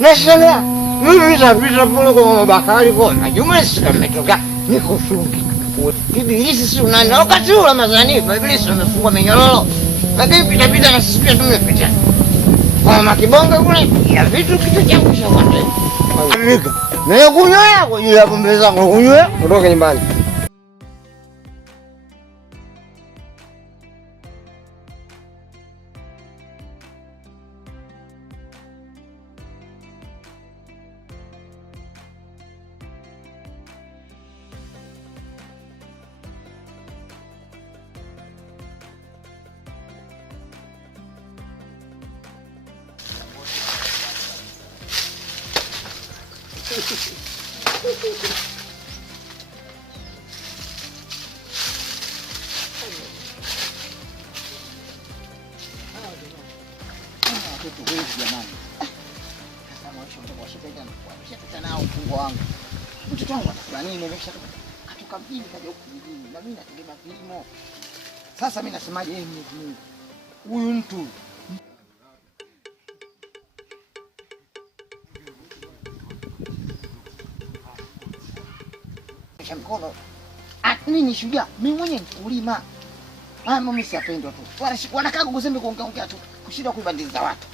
Nasema mimi nitapita pole kwa mabakari kwa Juma sikametoka nikufungi. Ibilisi si unana wakati ule Ramadhani, ibilisi amefungwa minyororo. Lakini pita na sisi pia tumepita. Kwa makibonga kule ya vitu kitu changu cha kwanza. Na kunywa kwa ajili ya pombe zangu kunywa kutoka nyumbani. Mtoto wangu atakula nini? Katoka mjini kaja huku mjini na mimi nategemea kilimo. Sasa mimi nasemaje yeye Mungu? Huyu mtu mkono nini shujaa, mimi mwenyewe mkulima. Mimi siapendwa tu. Wanakaa kuzembe kuongea tu, kushinda kuibandiza watu.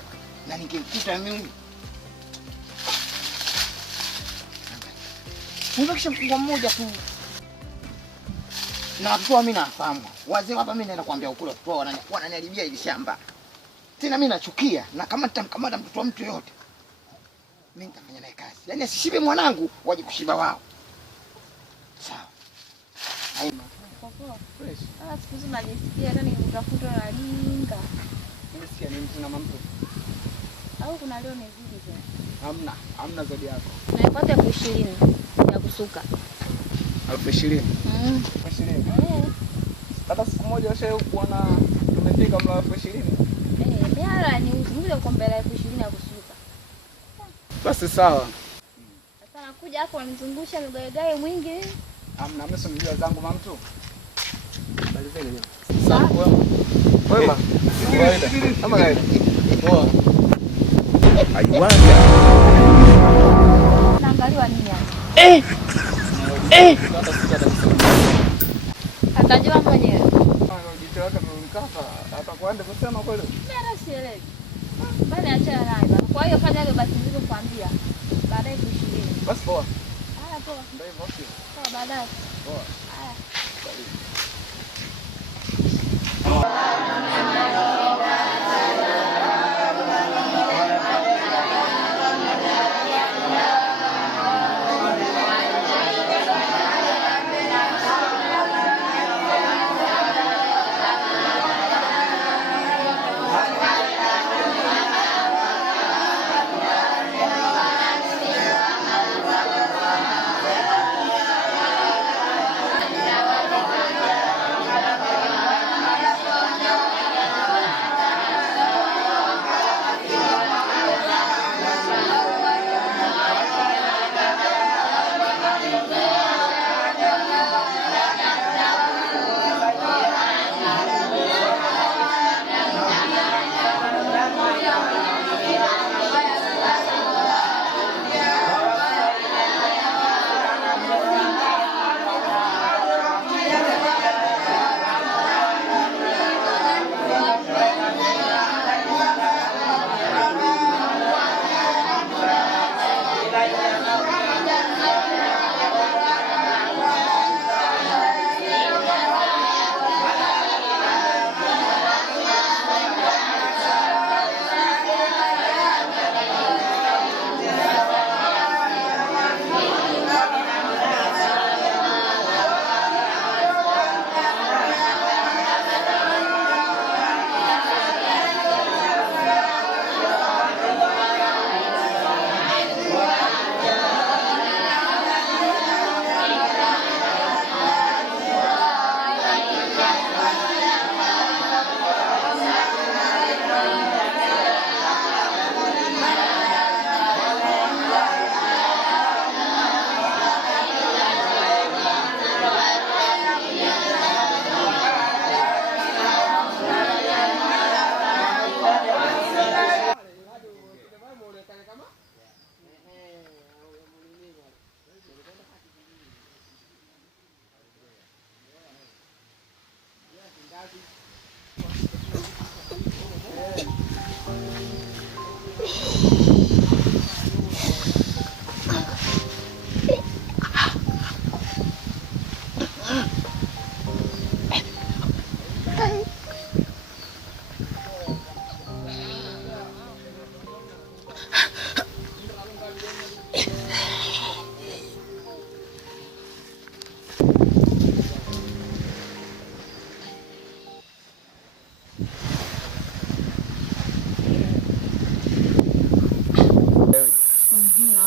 Na ningemkuta mimi. Ungebakisha mfungwa mmoja tu. Na watoto mimi nafahamu. Wazee hapa mimi naenda kuambia ukule watoto wananiharibia ile shamba. Tena mimi nachukia na kama nitamkamata mtoto wa mtu yote. Mimi nitafanya naye kazi. Yaani asishibe mwanangu, waje kushiba wao. Sawa. Haina. Fresh. Siku hizi najisikia hata nikutafuta na linga. Nisikia ni mtu na mambo. Au kuna leo nizidi tena? Hamna zaidi yako. Naipata 20 ya kusuka. 20,000. 20,000. Hata siku moja ushawahi kuona tumefika mla 20,000? Biara ni uzungumze kwa mbele 20,000 ya kusuka. Basi sawa. Sasa nakuja hapo anizungusha mgaegae mwingi. Hamna, mimi sio zangu mamtu. Bali zeni. Sawa. Wema. Kawaida. Kama kawaida. Poa. Aiwanda. Naangaliwa nini hapa? Atajua mwenyewe. Jicho lake limemkata. Atakwenda kusema kweli. Mimi sielewi. Bali achana naye bana. Kwa hiyo fanya hivyo basi nilivyokuambia. Baadaye 20,000. Basi poa. Poa. Ndio hivyo. Poa baadaye. Poa.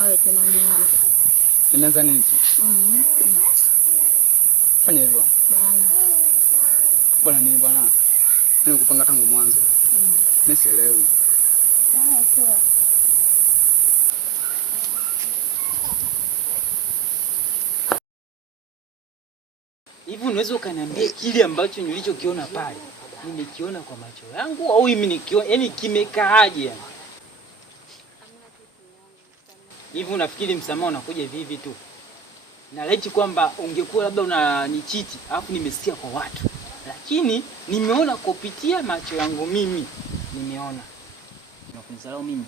wewe tena nianze. Nianza nini? Fanya hivyo. Bana. Bwana nini bwana? Mimi kupanga tangu mwanzo. Mimi sielewi. Sawa. Hivi unaweza ukaniambia kile ambacho nilichokiona pale nimekiona kwa macho yangu au mimi nikiona, yani kimekaaje yani? Hivi unafikiri msamaha unakuja hivi hivi tu? Na laiti kwamba ungekuwa labda unanichiti alafu nimesikia kwa watu, lakini nimeona kupitia macho yangu mimi, nimeona na kunisalau mimi,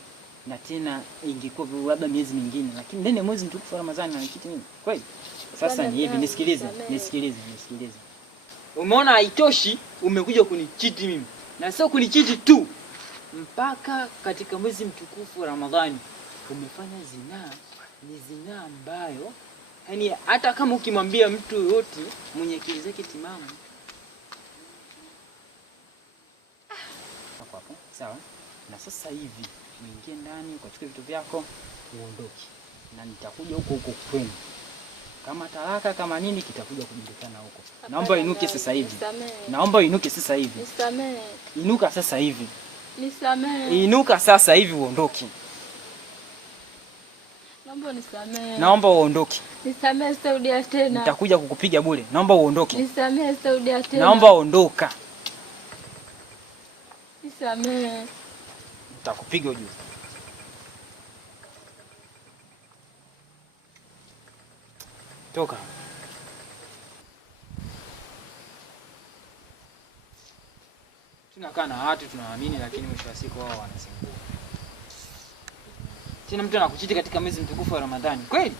na tena ingekuwa labda miezi mingine, lakini ndani ya mwezi mtukufu wa Ramadhani ananichiti mimi kweli? Sasa ni hivi, nisikilize. Umeona haitoshi, umekuja kunichiti mimi. Na sio kunichiti tu, mpaka katika mwezi mtukufu wa Ramadhani umefanya zinaa. Ni zinaa ambayo yani hata kama ukimwambia mtu yote mwenye akili zake timamu. Hapo sawa? Na sasa hivi uingie ndani ukachukue vitu vyako uondoke. Na nitakuja huko kwenu. Kama talaka kama nini kitakuja kujulikana huko. Naomba inuke sasa hivi. Naomba inuke sasa hivi. Nisamehe. Inuka sasa hivi. Nisamehe. Inuka sasa hivi uondoke. Naomba nisamehe. Naomba uondoke. Nisamehe, sitarudia tena. Nitakuja kukupiga bure. Naomba uondoke. Nisamehe, sitarudia tena. Naomba ondoka. Nisamehe. Nitakupiga ujue. Toka. Tunakaa na watu tunawaamini, lakini mwisho wa siku wao wanasingua. Tena mtu anakuchiti katika mwezi mtukufu wa Ramadhani. Kweli?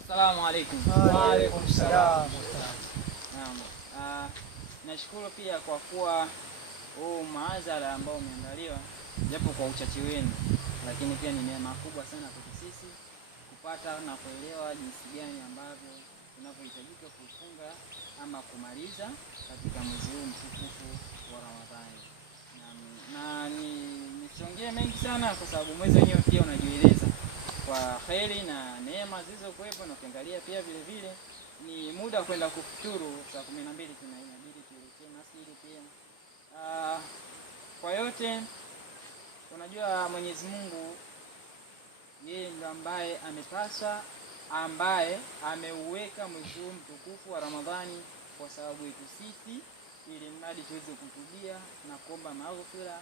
Assalamu alaikum. Wa alaikum salaam. Nashukuru pia kwa kuwa huu mahadhara ambao umeandaliwa japo kwa uchache wenu, lakini pia ni neema kubwa sana kwetu sisi kupata na kuelewa jinsi gani ambavyo tunavyohitajika kufunga ama kumaliza katika mwezi huu mtukufu wa Ramadhani. Na nisiongee mengi sana kwa sababu mwezi wenyewe pia unajieleza kwa kheri na neema zilizokuwepo, na ukiangalia pia vile vile ni muda wa kwenda kufuturu saa 12 tunabidi tuelekee masjidi pia. Kwa yote unajua Mwenyezi Mungu yeye ndo ambaye amepaswa, ambaye ameuweka mwezi huu mtukufu wa Ramadhani kwa sababu yetu sisi, ili mradi tuweze kutubia na kuomba maghfira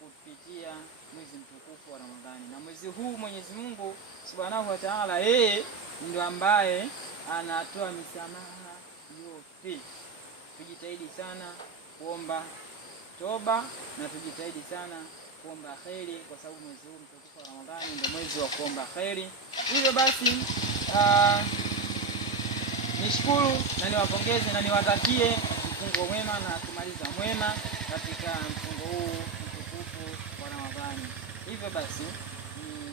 kupitia mwezi mtukufu wa Ramadhani. Na mwezi huu Mwenyezi Mungu Subhanahu wa Ta'ala yeye ndo ambaye anatoa misamaha yote. Tujitahidi sana kuomba toba na tujitahidi sana kuomba kheri, kwa sababu mwezi huu mtukufu wa Ramadhani ndio mwezi wa kuomba kheri. Hivyo basi nishukuru na niwapongeze na niwatakie mfungo mwema na kumaliza mwema katika mfungo huu mtukufu wa Ramadhani. Hivyo basi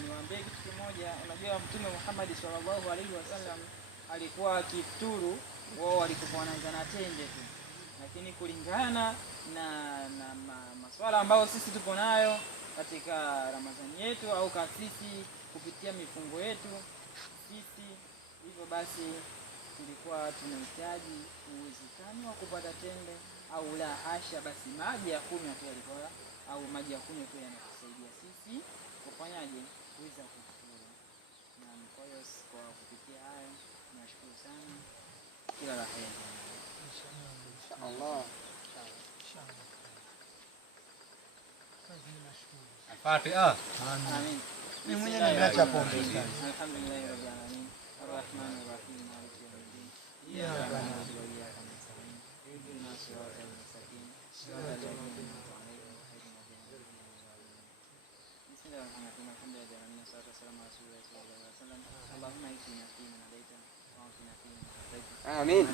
niwaambie kitu kimoja. Unajua Mtume Muhammad sallallahu alaihi wasallam alikuwa akifuturu, wao walikuwa wanaanza na tende tu, lakini kulingana na masuala ambayo sisi tupo nayo katika Ramadhani yetu au kasisi kupitia mifungo yetu sisi, hivyo basi tulikuwa tunahitaji uwezekano wa kupata tende au la hasha, basi maji ya kunywa tu yalikuwa, au maji ya kunywa tu yanatusaidia sisi kufanyaje kuweza kufuturu. Na kwa hiyo kwa kupitia hayo nashukuru sana, kila la heri inshallah. Fatiha. Amin. Mimi mwenyewe nimeacha pombe. Alhamdulillah rabbil alamin. Arrahmanir rahim. Maliki yawmiddin. Iyyaka na'budu wa iyyaka nasta'in. Ihdinas siratal mustaqim. Siratal ladzina an'amta 'alaihim ghayril maghdubi 'alaihim. Bismillahirrahmanirrahim. Alhamdulillah wassalatu wassalamu ala rasulillah sallallahu alaihi wasallam. Allahumma ihdina fi man hadaita wa afina fi man afait. Amin.